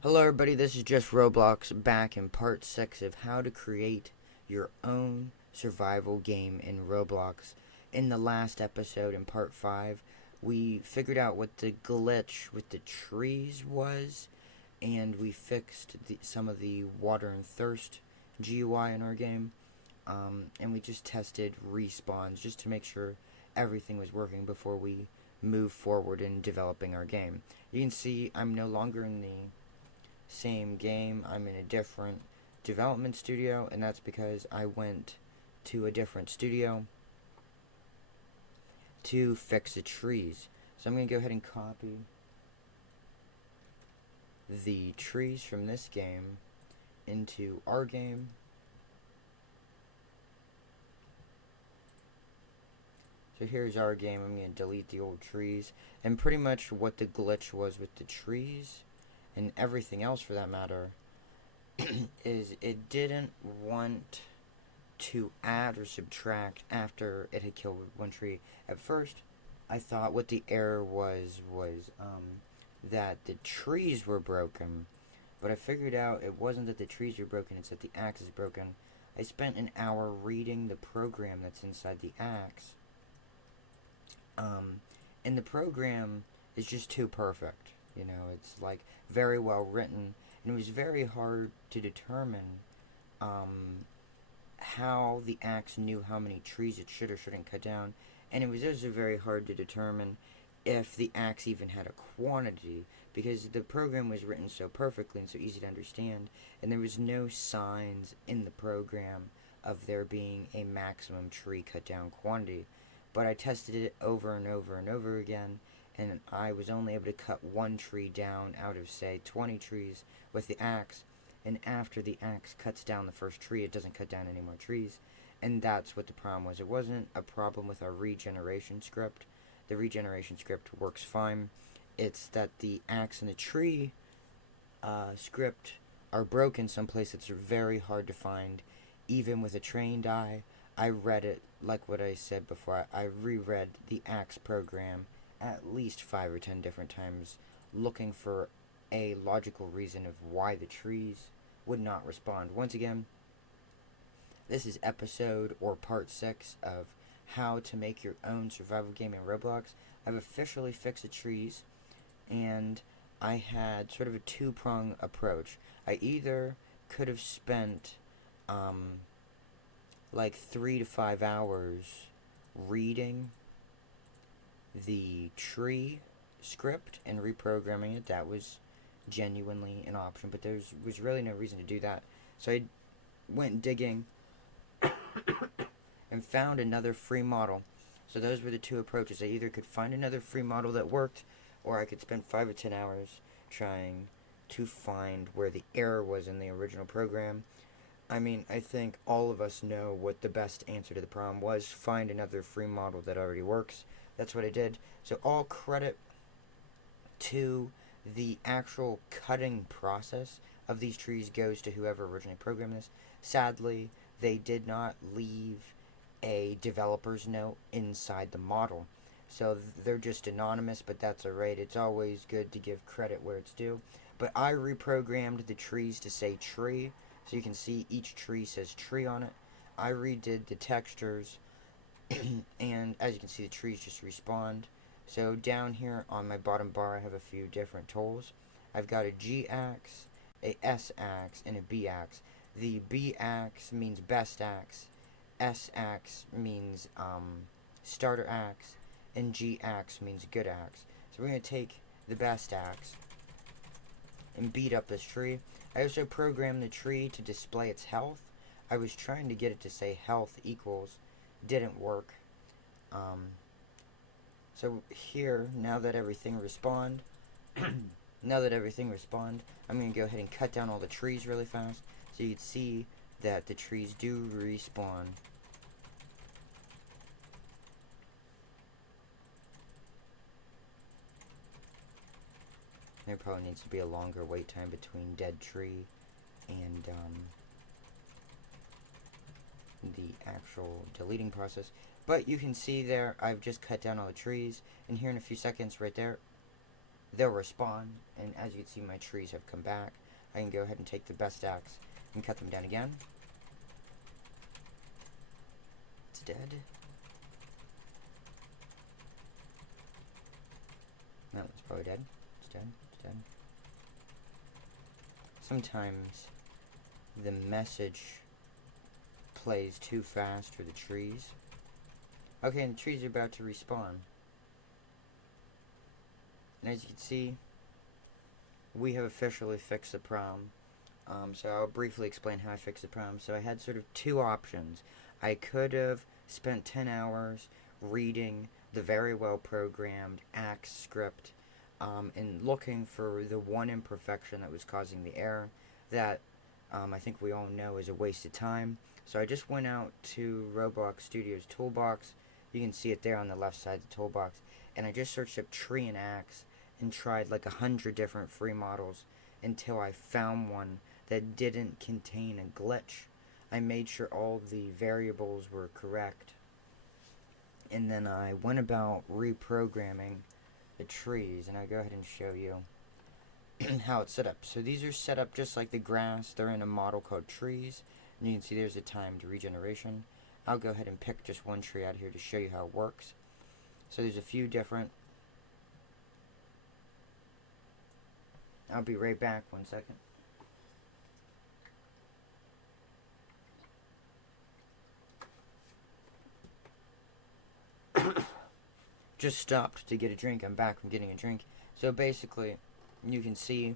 Hello everybody, this is just Roblox back in part 6 of how to create your own survival game in Roblox. In the last episode, in part 5, we figured out what the glitch with the trees was, and we fixed some of the water and thirst GUI in our game, and we just tested respawns just to make sure everything was working before we move forward in developing our game. You can see I'm no longer in the same game. I'm in a different development studio, and that's because I went to a different studio to fix the trees. So I'm going to go ahead and copy the trees from this game into our game. So here's our game. I'm going to delete the old trees. And pretty much what the glitch was with the trees, and everything else for that matter, is it didn't want to add or subtract after it had killed one tree. At first, I thought what the error was that the trees were broken, but I figured out it wasn't that the trees were broken, it's that the axe is broken. I spent an hour reading the program that's inside the axe, and the program is just too perfect. You know, it's like very well written, and it was very hard to determine um, how the axe knew how many trees it should or shouldn't cut down, and it was also very hard to determine if the axe even had a quantity because the program was written so perfectly and so easy to understand, and there was no signs in the program of there being a maximum tree cut down quantity. But I tested it over and over and over again, and I was only able to cut one tree down out of, say, 20 trees with the axe. And after the axe cuts down the first tree, it doesn't cut down any more trees. And that's what the problem was. It wasn't a problem with our regeneration script. The regeneration script works fine. It's that the axe and the tree script are broken someplace that's very hard to find, even with a trained eye. I read it, like what I said before, I reread the axe program at least 5 or 10 different times, looking for a logical reason of why the trees would not respond. Once again, this is episode or part 6 of how to make your own survival game in Roblox. I've officially fixed the trees, and I had sort of a two-prong approach. I either could have spent like 3 to 5 hours reading the tree script and reprogramming it. That was genuinely an option, but there was really no reason to do that. So I went digging and found another free model. So those were the two approaches. I either could find another free model that worked, or I could spend 5 or 10 hours trying to find where the error was in the original program. I mean, I think all of us know what the best answer to the problem was. Find another free model that already works. That's what I did. So all credit to the actual cutting process of these trees goes to whoever originally programmed this. Sadly, they did not leave a developer's note inside the model. So they're just anonymous, but that's alright. It's always good to give credit where it's due. But I reprogrammed the trees to say tree, so you can see each tree says tree on it. I redid the textures, and as you can see, the trees just respawned. So down here on my bottom bar, I have a few different tools. I've got a G axe, a S axe, and a B axe. The B axe means best axe, S axe means starter axe, and G axe means good axe. So we're going to take the best axe and beat up this tree. I also programmed the tree to display its health. I was trying to get it to say health equals. Didn't work. So here, now that everything respawned, I'm going to go ahead and cut down all the trees really fast so you can see that the trees do respawn. There probably needs to be a longer wait time between dead tree and the actual deleting process. But you can see there, I've just cut down all the trees, and here in a few seconds, right there, they'll respawn, and as you can see, my trees have come back. I can go ahead and take the best axe and cut them down again. It's dead. No, it's probably dead. It's dead. It's dead. Sometimes the message plays too fast for the trees. Okay, and the trees are about to respawn. And as you can see, we have officially fixed the problem. So I'll briefly explain how I fixed the problem. So I had sort of two options. I could have spent 10 hours reading the very well programmed Axe script and looking for the one imperfection that was causing the error that I think we all know is a waste of time. So I just went out to Roblox Studios Toolbox. You can see it there on the left side of the toolbox. And I just searched up tree and axe and tried like 100 different free models until I found one that didn't contain a glitch. I made sure all the variables were correct. And then I went about reprogramming the trees, and I'll go ahead and show you how it's set up. So these are set up just like the grass. They're in a model called trees, and you can see there's a timed regeneration. I'll go ahead and pick just one tree out here to show you how it works. So there's a few different. I'll be right back, 1 second. Just stopped to get a drink. I'm back from getting a drink. So basically, you can see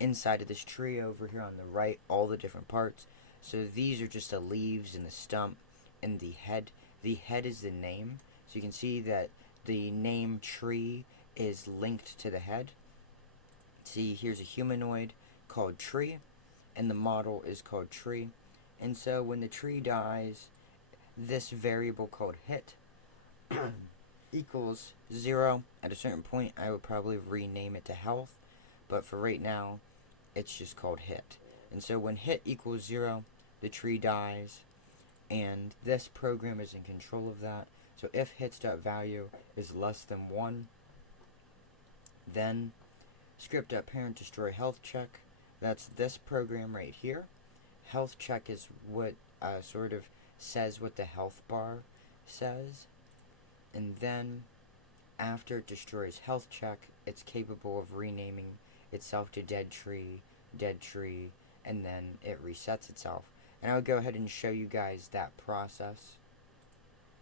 inside of this tree over here on the right all the different parts. So these are just the leaves and the stump and the head. The head is the name. So you can see that the name tree is linked to the head. See, here's a humanoid called tree, and the model is called tree. And so when the tree dies, this variable called hit equals 0. At a certain point, I would probably rename it to health, but for right now, it's just called hit. And so when hit equals 0, the tree dies, and this program is in control of that. So if hits.value is less than 1, then script.parent destroy health check. That's this program right here. Health check is what sort of says what the health bar says. And then after it destroys health check, it's capable of renaming itself to dead tree, and then it resets itself. And I'll go ahead and show you guys that process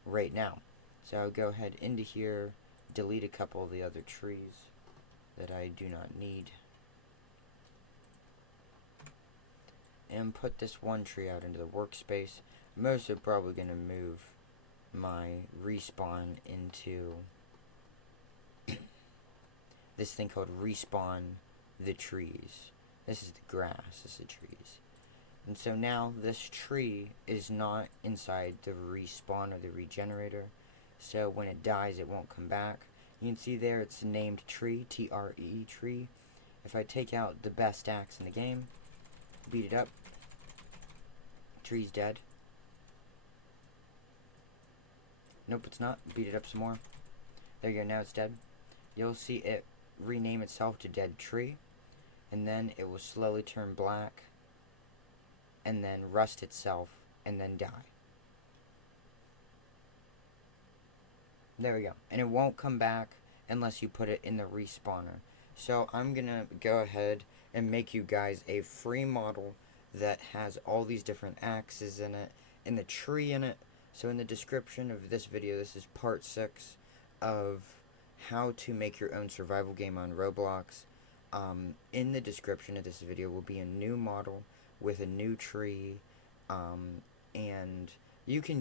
right now. So I'll go ahead into here, delete a couple of the other trees that I do not need, and put this one tree out into the workspace. I'm also probably going to move my respawn into this thing called respawn the trees. This is the grass, this is the trees. And so now this tree is not inside the respawn or the regenerator, so when it dies it won't come back. You can see there it's named tree, T-R-E, tree. If I take out the best axe in the game, beat it up, tree's dead. Nope, it's not. Beat it up some more. There you go, now it's dead. You'll see it rename itself to dead tree, and then it will slowly turn black, and then rust itself, and then die. There we go. And it won't come back unless you put it in the respawner. So I'm gonna go ahead and make you guys a free model that has all these different axes in it, and the tree in it. So in the description of this video, this is part 6 of how to make your own survival game on Roblox. In the description of this video will be a new model with a new tree, and you can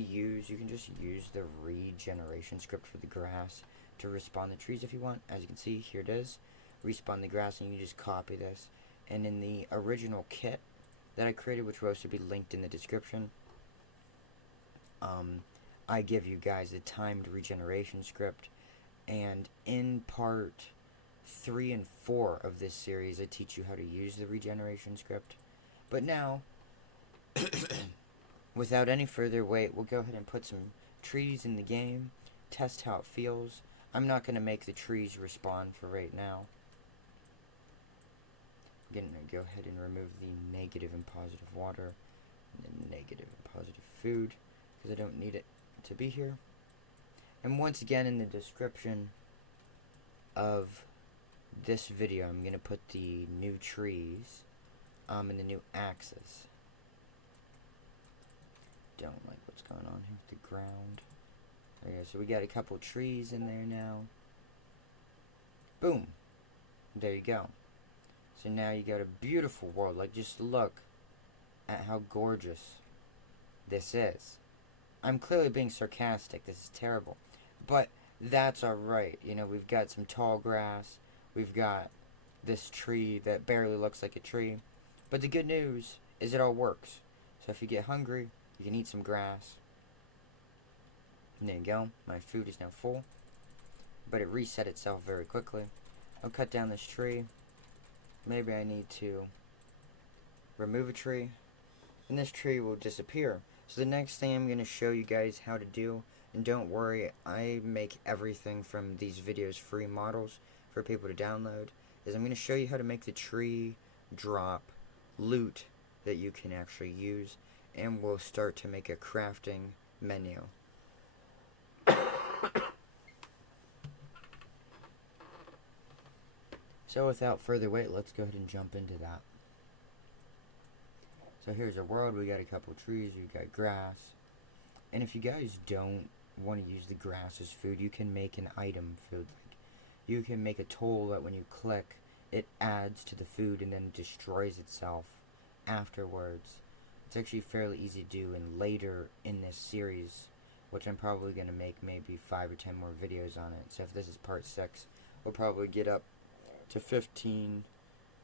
just use the regeneration script for the grass to respawn the trees if you want. As you can see, here it is. Respawn the grass, and you just copy this. And in the original kit that I created, which will also be linked in the description, I give you guys a timed regeneration script, and in part 3 and 4 of this series I teach you how to use the regeneration script. But now, without any further wait, we'll go ahead and put some trees in the game, test how it feels. I'm not going to make the trees respawn for right now. I'm going to go ahead and remove the negative and positive water and the negative and positive food because I don't need it to be here. And once again, in the description of this video, I'm going to put the new trees and the new axes. Don't like what's going on here with the ground. There you go. So we got a couple trees in there now. Boom. There you go. So now you got a beautiful world. Like, just look at how gorgeous this is. I'm clearly being sarcastic. This is terrible. But that's alright. You know, we've got some tall grass. We've got this tree that barely looks like a tree. But the good news is it all works. So if you get hungry, you can eat some grass. And there you go. My food is now full. But it reset itself very quickly. I'll cut down this tree. Maybe I need to remove a tree. And this tree will disappear. So the next thing I'm going to show you guys how to do, and don't worry, I make everything from these videos free models for people to download, is I'm going to show you how to make the tree drop loot that you can actually use. And we'll start to make a crafting menu. So without further wait, let's go ahead and jump into that. So here's our world. We got a couple trees, we got grass. And if you guys don't want to use the grass as food, you can make an item food. Like, you can make a tool that when you click, it adds to the food and then destroys itself afterwards. It's actually fairly easy to do, and later in this series, which I'm probably going to make maybe 5 or 10 more videos on it. So if this is part 6, we'll probably get up to 15.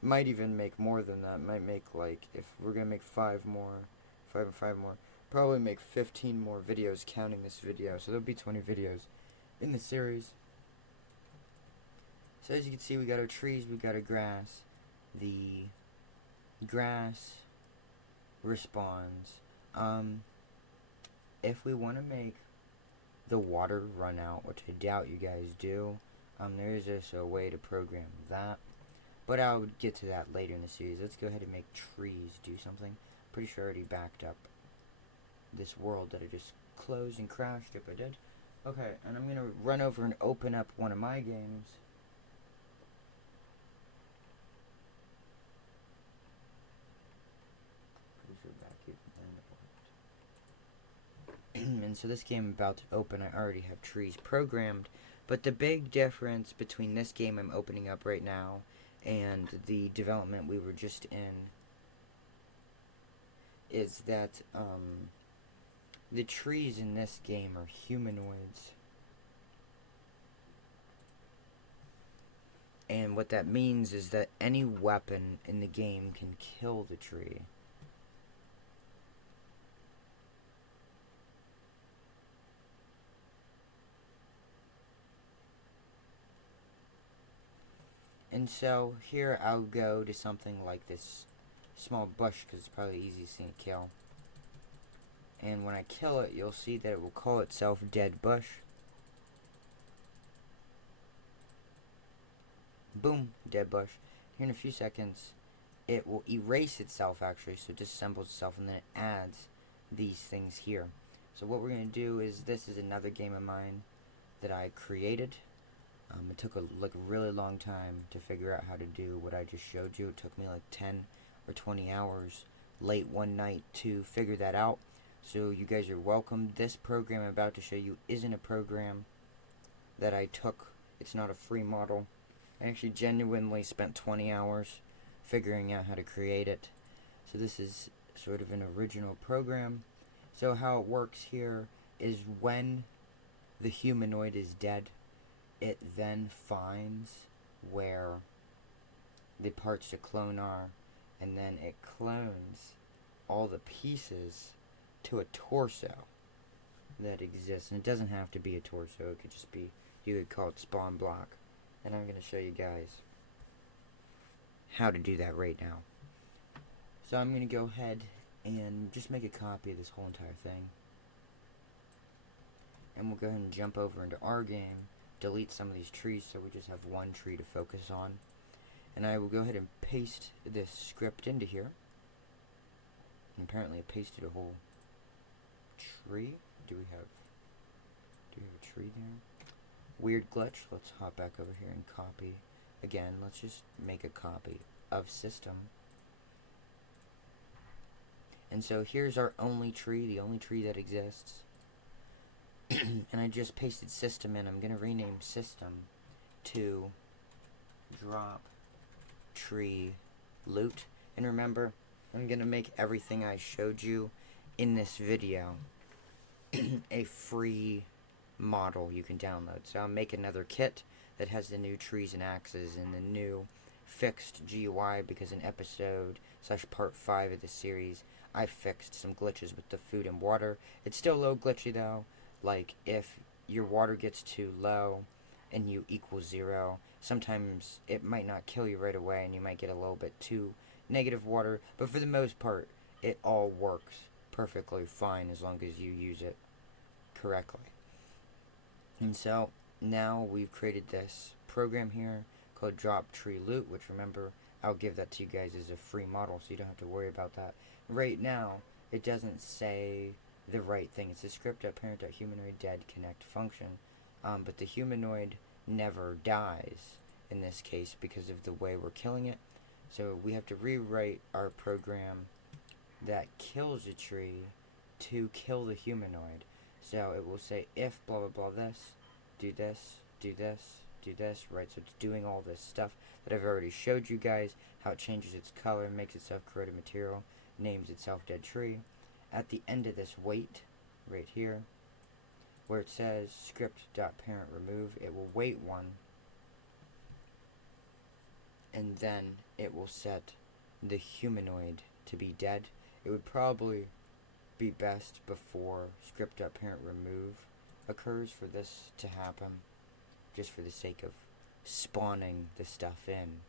Might even make more than that. Might make, like, if we're going to make 5 more, 5 and 5 more, probably make 15 more videos counting this video. So there'll be 20 videos in the series. So as you can see, we got our trees, we got our grass. The grass respawns. If we want to make the water run out, which I doubt you guys do, there is also a way to program that, but I'll get to that later in the series. Let's go ahead and make trees do something. Pretty sure I already backed up this world that I just closed and crashed if I did. Okay, and I'm gonna run over and open up one of my games. And so this game I'm about to open, I already have trees programmed. But the big difference between this game I'm opening up right now and the development we were just in is that the trees in this game are humanoids. And what that means is that any weapon in the game can kill the tree. And so here I'll go to something like this small bush because it's probably the easiest thing to kill. And when I kill it, you'll see that it will call itself dead bush. Boom, dead bush. Here in a few seconds, it will erase itself actually, so it disassembles itself, and then it adds these things here. So what we're going to do is, this is another game of mine that I created. It took a really long time to figure out how to do what I just showed you. It took me like 10 or 20 hours late one night to figure that out. So you guys are welcome. This program I'm about to show you isn't a program that I took. It's not a free model. I actually genuinely spent 20 hours figuring out how to create it. So this is sort of an original program. So how it works here is when the humanoid is dead, it then finds where the parts to clone are, and then it clones all the pieces to a torso that exists. And it doesn't have to be a torso, it could just be, you could call it spawn block. And I'm going to show you guys how to do that right now. So I'm going to go ahead and just make a copy of this whole entire thing. And we'll go ahead and jump over into our game, delete some of these trees so we just have one tree to focus on. And I will go ahead and paste this script into here. And apparently I pasted a whole tree. Do we have a tree there? Weird glitch. Let's hop back over here and copy. Again, let's just make a copy of system. And so here's our only tree, the only tree that exists. And I just pasted system in. I'm going to rename system to drop tree loot. And remember, I'm going to make everything I showed you in this video a free model you can download. So I'll make another kit that has the new trees and axes and the new fixed GUI, because in episode/part 5 of the series I fixed some glitches with the food and water. It's still low glitchy though, like if your water gets too low and you equal 0, sometimes it might not kill you right away and you might get a little bit too negative water, but for the most part it all works perfectly fine as long as you use it correctly. And so now we've created this program here called drop tree loot, which, remember, I'll give that to you guys as a free model so you don't have to worry about that. Right now it doesn't say the right thing. It's a script.parent.humanoid dead connect function, but the humanoid never dies in this case because of the way we're killing it. So we have to rewrite our program that kills a tree to kill the humanoid. So it will say if blah blah blah this, do this, do this, do this, right? So it's doing all this stuff that I've already showed you guys, how it changes its color, makes itself corroded material, names itself dead tree. At the end of this wait, right here, where it says script.parent remove, it will wait one, and then it will set the humanoid to be dead. It would probably be best before script.parent remove occurs for this to happen, just for the sake of spawning the stuff in.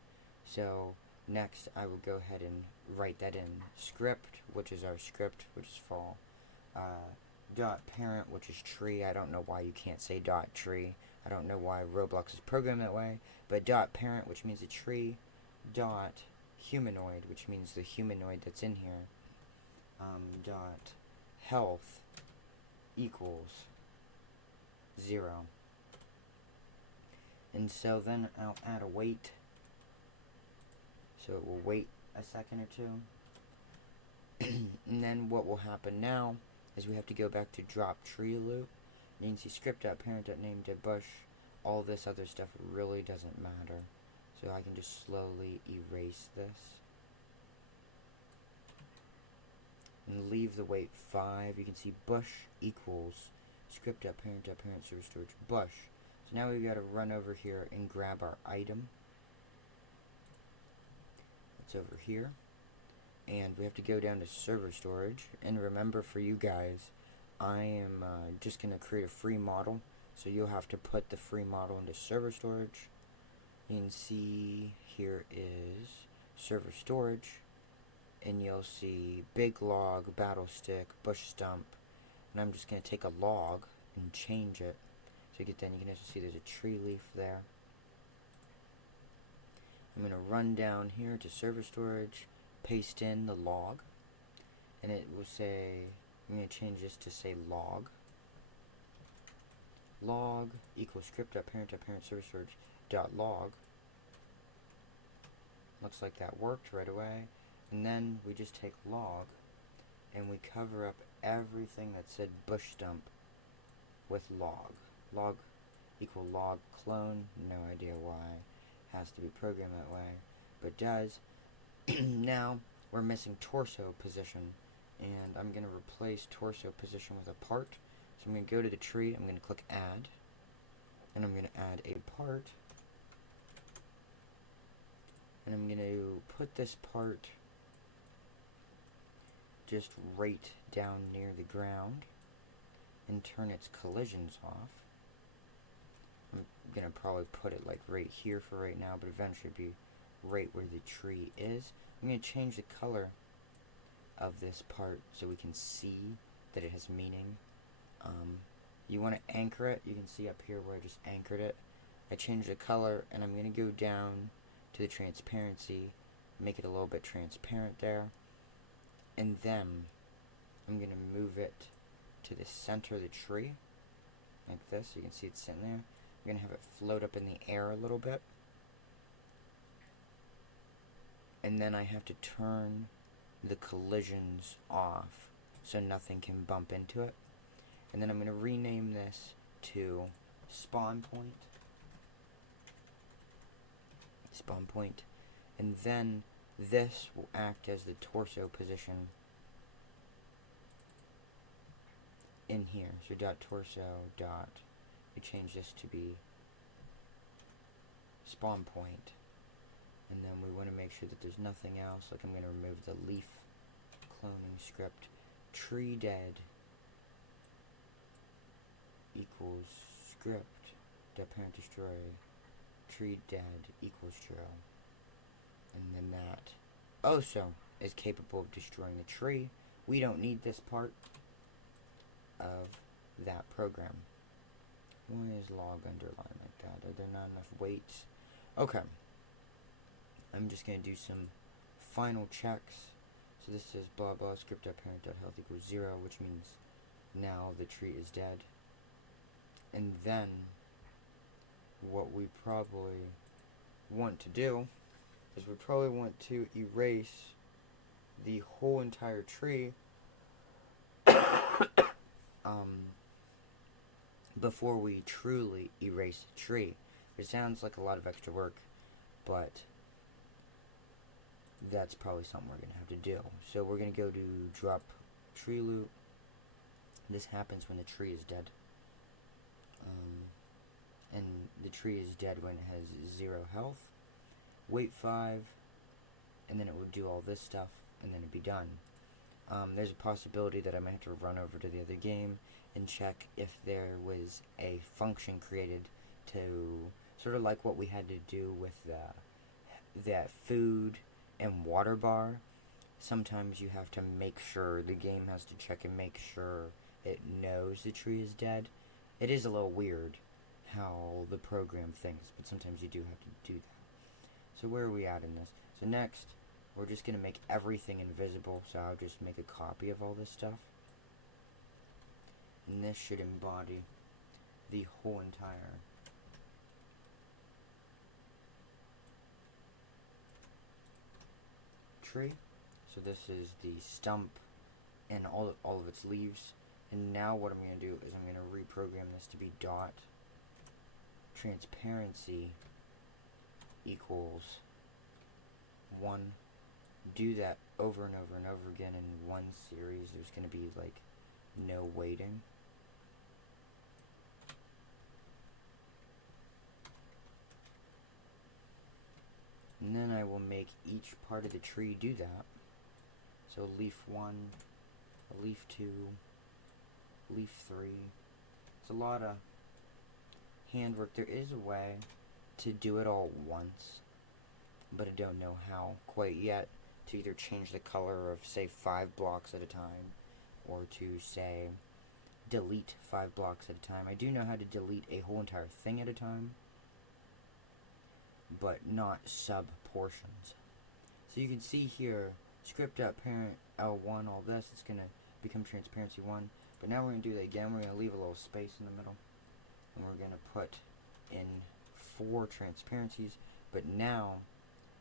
So next I will go ahead and write that in script, which is our script, which is fall, dot parent, which is tree. I don't know why you can't say dot tree. I don't know why Roblox is programmed that way, but dot parent, which means a tree, dot humanoid, which means the humanoid that's in here, dot health equals 0. And so then I'll add a wait, so it will wait a second or two. And then what will happen now is we have to go back to drop tree loop. You can see script.parent.name.bush. All this other stuff really doesn't matter, so I can just slowly erase this and leave the wait 5. You can see bush equals script.parent.parent server storage bush. So now we've got to run over here and grab our item. It's over here. And we have to go down to server storage. And remember, for you guys, I am just going to create a free model. So you'll have to put the free model into server storage. You can see here is server storage. And you'll see big log, battle stick, bush stump. And I'm just going to take a log and change it. So you can also see there's a tree leaf there. I'm going to run down here to server storage, paste in the log, and it will say, I'm going to change this to say log. Log equals script.parent.parent server storage dot log. Looks like that worked right away. And then we just take log and we cover up everything that said bush stump with log. Log equal log clone. No idea why it has to be programmed that way, but does. Now we're missing torso position, and I'm going to replace torso position with a part. So I'm going to go to the tree, I'm going to click add, and I'm going to add a part, and I'm going to put this part just right down near the ground and turn its collisions off. I'm going to probably put it like right here for right now, but eventually be right where the tree is. I'm going to change the color of this part so we can see that it has meaning. You want to anchor it. You can see up here where I just anchored it. I changed the color, and I'm going to go down to the transparency, make it a little bit transparent there, and then I'm going to move it to the center of the tree, like this. You can see it's sitting there. I'm going to have it float up in the air a little bit. And then I have to turn the collisions off so nothing can bump into it. And then I'm going to rename this to spawn point, and then this will act as the torso position in here. So dot torso dot, we change this to be spawn point, and then we want to make sure that there's nothing else. Like I'm going to remove the leaf cloning script. Tree dead equals script dot parent destroy tree dead equals true, and then that also is capable of destroying the tree. We don't need this part of that program. Why is log underlined like that? Are there not enough weights? Okay, I'm just going to do some final checks. So this says blah blah script.parent.health equals 0, which means now the tree is dead. And then what we probably want to do is we probably want to erase the whole entire tree before we truly erase the tree. It sounds like a lot of extra work, but that's probably something we're going to have to do. So we're going to go to drop tree loop. This happens when the tree is dead. And the tree is dead when it has 0 health. Wait 5, and then it would do all this stuff, and then it'd be done. There's a possibility that I might have to run over to the other game and check if there was a function created to, sort of like what we had to do with that food and water bar. Sometimes you have to make sure, the game has to check and make sure it knows the tree is dead. It is a little weird how the program thinks, but sometimes you do have to do that. So where are we at in this? So next, we're just going to make everything invisible, so I'll just make a copy of all this stuff. And this should embody the whole entire tree. So this is the stump and all of its leaves. And now what I'm going to do is I'm going to reprogram this to be dot transparency equals 1. Do that over and over and over again in one series. There's going to be like no waiting. And then I will make each part of the tree do that. So leaf 1, leaf 2, leaf 3. It's a lot of handwork. There is a way to do it all once, but I don't know how quite yet, to either change the color of, say, 5 blocks at a time, or to, say, delete 5 blocks at a time. I do know how to delete a whole entire thing at a time, but not sub-portions. So you can see here, script.parent L1, all this, it's going to become transparency 1, but now we're going to do that again. We're going to leave a little space in the middle, and we're going to put in 4 transparencies, but now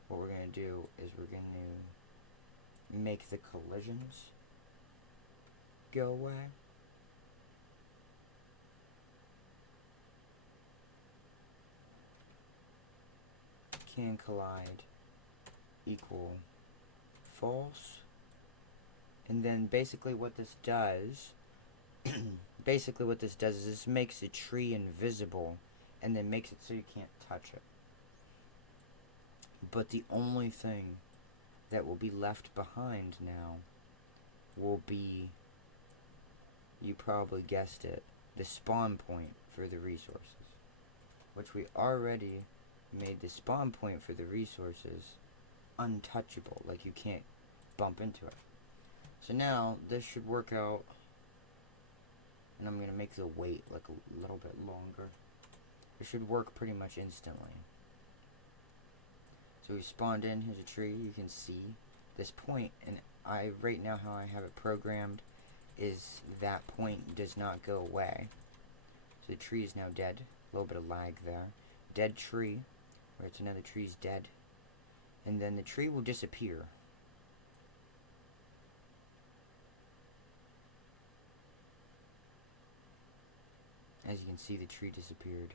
what we're going to do is we're going to make the collisions go away. Can collide equal false. And then basically what this does is this makes the tree invisible and then makes it so you can't touch it. But the only thing that will be left behind now will be, you probably guessed it, the spawn point for the resources, which we already made the spawn point for the resources untouchable, like you can't bump into it. So now this should work out, and I'm going to make the wait like a little bit longer. It should work pretty much instantly. So we spawned in, here's a tree, you can see this point, and right now how I have it programmed is that point does not go away. So the tree is now dead, a little bit of lag there. Dead tree, where it's another tree's dead, and then the tree will disappear. As you can see, the tree disappeared.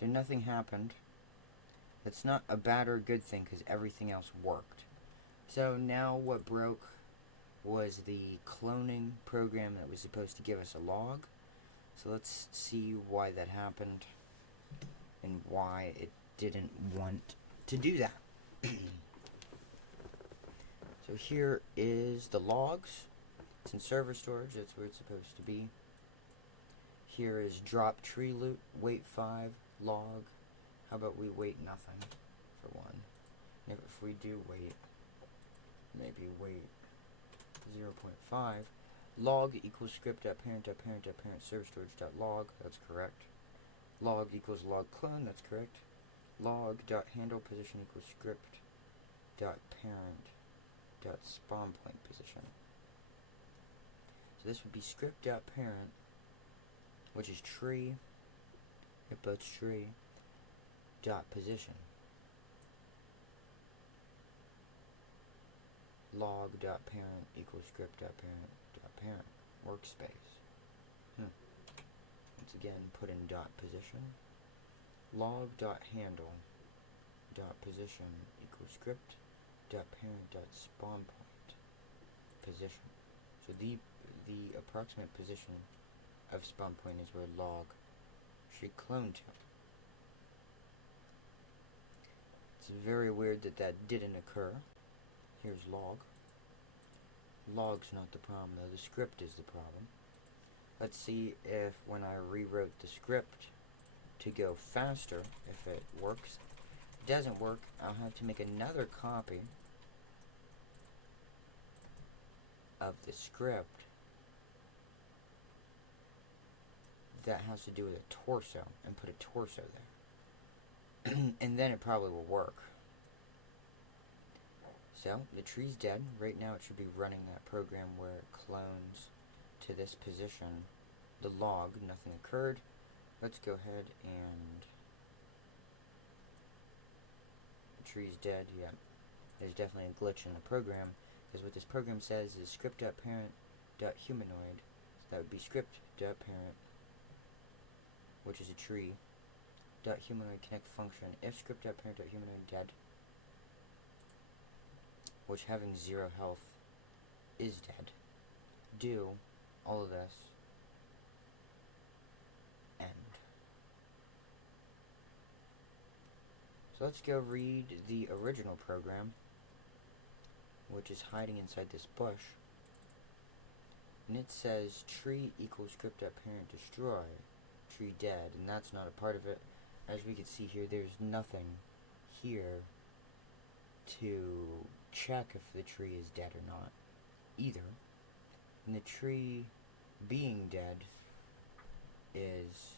So nothing happened. That's not a bad or good thing because everything else worked. So now what broke was the cloning program that was supposed to give us a log. So let's see why that happened and why it didn't want to do that. So here is the logs. It's in server storage, that's where it's supposed to be. Here is drop tree loot, wait 5, log. How about we wait nothing for 1? And if we do wait, maybe wait 0.5. Log equals script.parent.parent.parent server storage.log, that's correct. Log equals log clone, that's correct. Log.handle position equals script.parent.spawn point position. So this would be script.parent, which is tree, it boats tree, dot position. Log.parent equals script.parent.parent workspace. Once again, put in dot position. Log.handle dot position equals script.parent.spawn point position. So the approximate position of spawn point is where log should clone to. It's very weird that that didn't occur. Here's log. Log's not the problem though, the script is the problem. Let's see if when I rewrote the script to go faster, if it works. If it doesn't work, I'll have to make another copy of the script that has to do with a torso and put a torso there. And then it probably will work. So, the tree's dead. Right now it should be running that program where it clones to this position. The log, nothing occurred. Let's go ahead and... The tree's dead, yeah. There's definitely a glitch in the program, because what this program says is script.parent.humanoid. So that would be script.parent, which is a tree, .humanoid connect function if script.parent.humanoid dead, which having 0 health is dead. Do all of this. End. So let's go read the original program, which is hiding inside this bush. And it says tree equals script.parent destroy, tree dead, and that's not a part of it. As we can see here, there's nothing here to check if the tree is dead or not either. And the tree being dead is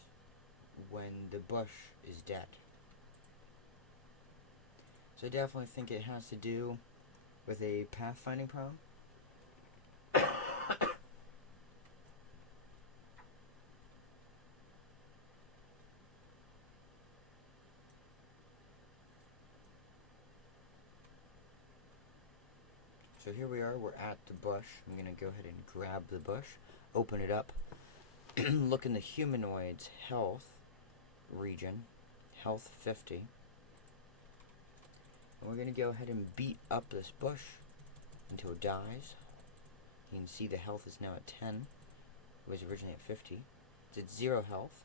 when the bush is dead. So I definitely think it has to do with a pathfinding problem. So here we are, we're at the bush. I'm going to go ahead and grab the bush, open it up, look in the humanoid's health region, health 50. And we're going to go ahead and beat up this bush until it dies. You can see the health is now at 10. It was originally at 50. It's at 0 health.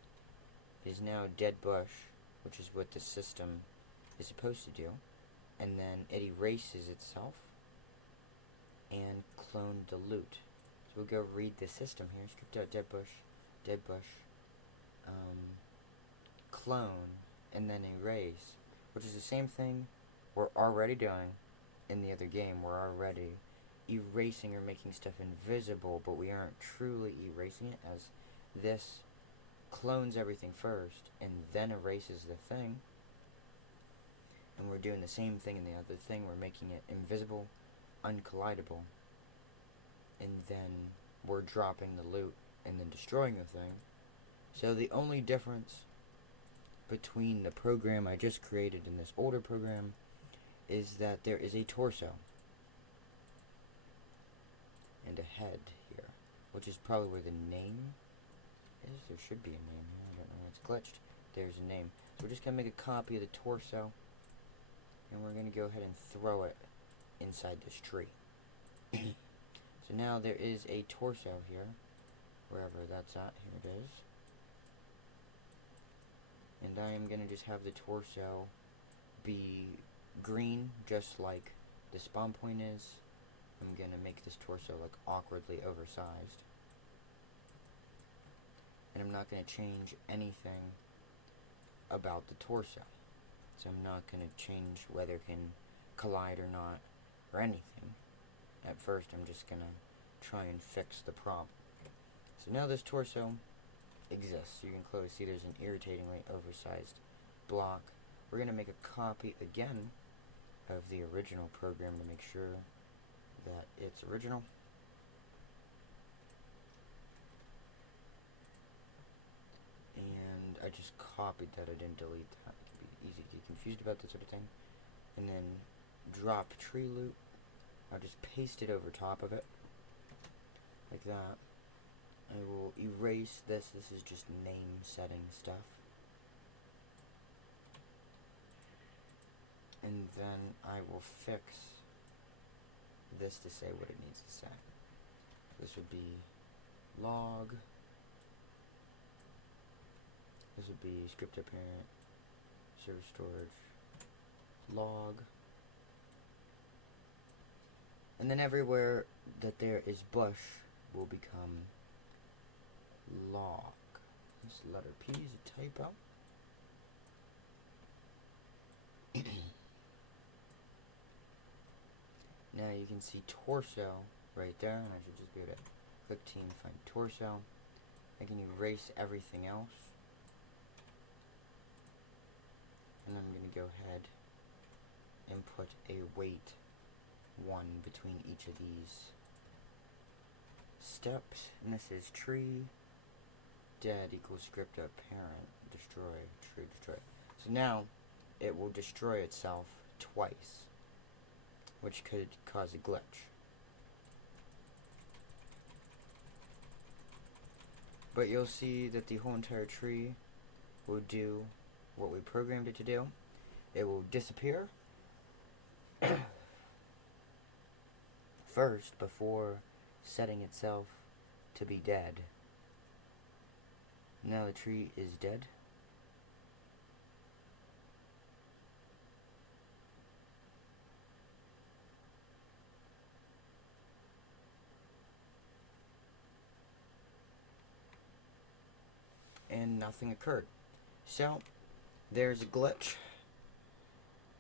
It is now a dead bush, which is what the system is supposed to do. And then it erases itself and clone the loot. So we'll go read the system here. Dead bush, clone, and then erase, which is the same thing we're already doing in the other game. We're already erasing or making stuff invisible, but we aren't truly erasing it, as this clones everything first and then erases the thing. And we're doing the same thing in the other thing. We're making it invisible, uncollidable. And then we're dropping the loot and then destroying the thing. So the only difference between the program I just created and this older program is that there is a torso and a head here, which is probably where the name is. There should be a name here. I don't know. It's glitched. There's a name. So we're just going to make a copy of the torso, and we're going to go ahead and throw it inside this tree. So now there is a torso here, wherever that's at. Here it is. And I am going to just have the torso be green, just like the spawn point is. I'm going to make this torso look awkwardly oversized. And I'm not going to change anything about the torso. So I'm not going to change whether it can collide or not, or anything. At first, I'm just going to try and fix the problem. So now this torso exists. You can clearly see there's an irritatingly oversized block. We're going to make a copy again of the original program to make sure that it's original. And I just copied that. I didn't delete that. It can be easy to get confused about this sort of thing. And then drop tree loot. I'll just paste it over top of it like that. I will erase this. This is just name setting stuff. And then I will fix this to say what it needs to say. This would be log. This would be script parent, server storage, log. And then everywhere that there is bush will become log. This letter P is a typo. Now you can see torso right there, and I should just be able to click T and find torso. I can erase everything else. And I'm going to go ahead and put a weight 1 between each of these steps. And this is tree dead equals script up parent destroy tree destroy. So now it will destroy itself twice, which could cause a glitch. But you'll see that the whole entire tree will do what we programmed it to do. It will disappear first before setting itself to be dead. Now the tree is dead. And nothing occurred. So there's a glitch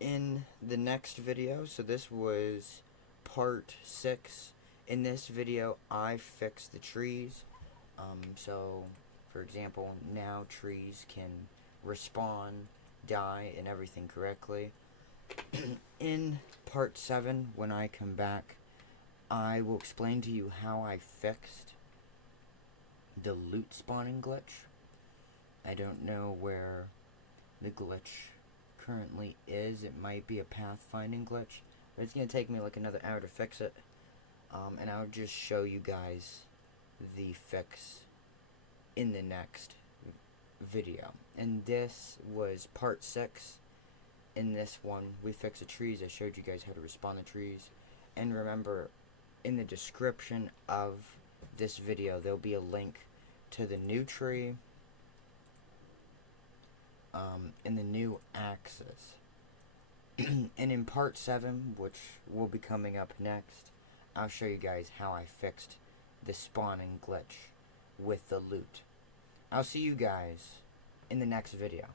in the next video. So this was part 6. In this video I fixed the trees. So for example, now trees can respawn, die, and everything correctly. In part 7, when I come back, I will explain to you how I fixed the loot spawning glitch. I don't know where the glitch currently is. It might be a pathfinding glitch, but it's going to take me like another hour to fix it. And I'll just show you guys the fix in the next video. And this was part 6. In this one, we fixed the trees. I showed you guys how to respawn the trees. And remember, in the description of this video, there'll be a link to the new tree and the new axes. And in part 7, which will be coming up next, I'll show you guys how I fixed the spawning glitch with the loot. I'll see you guys in the next video.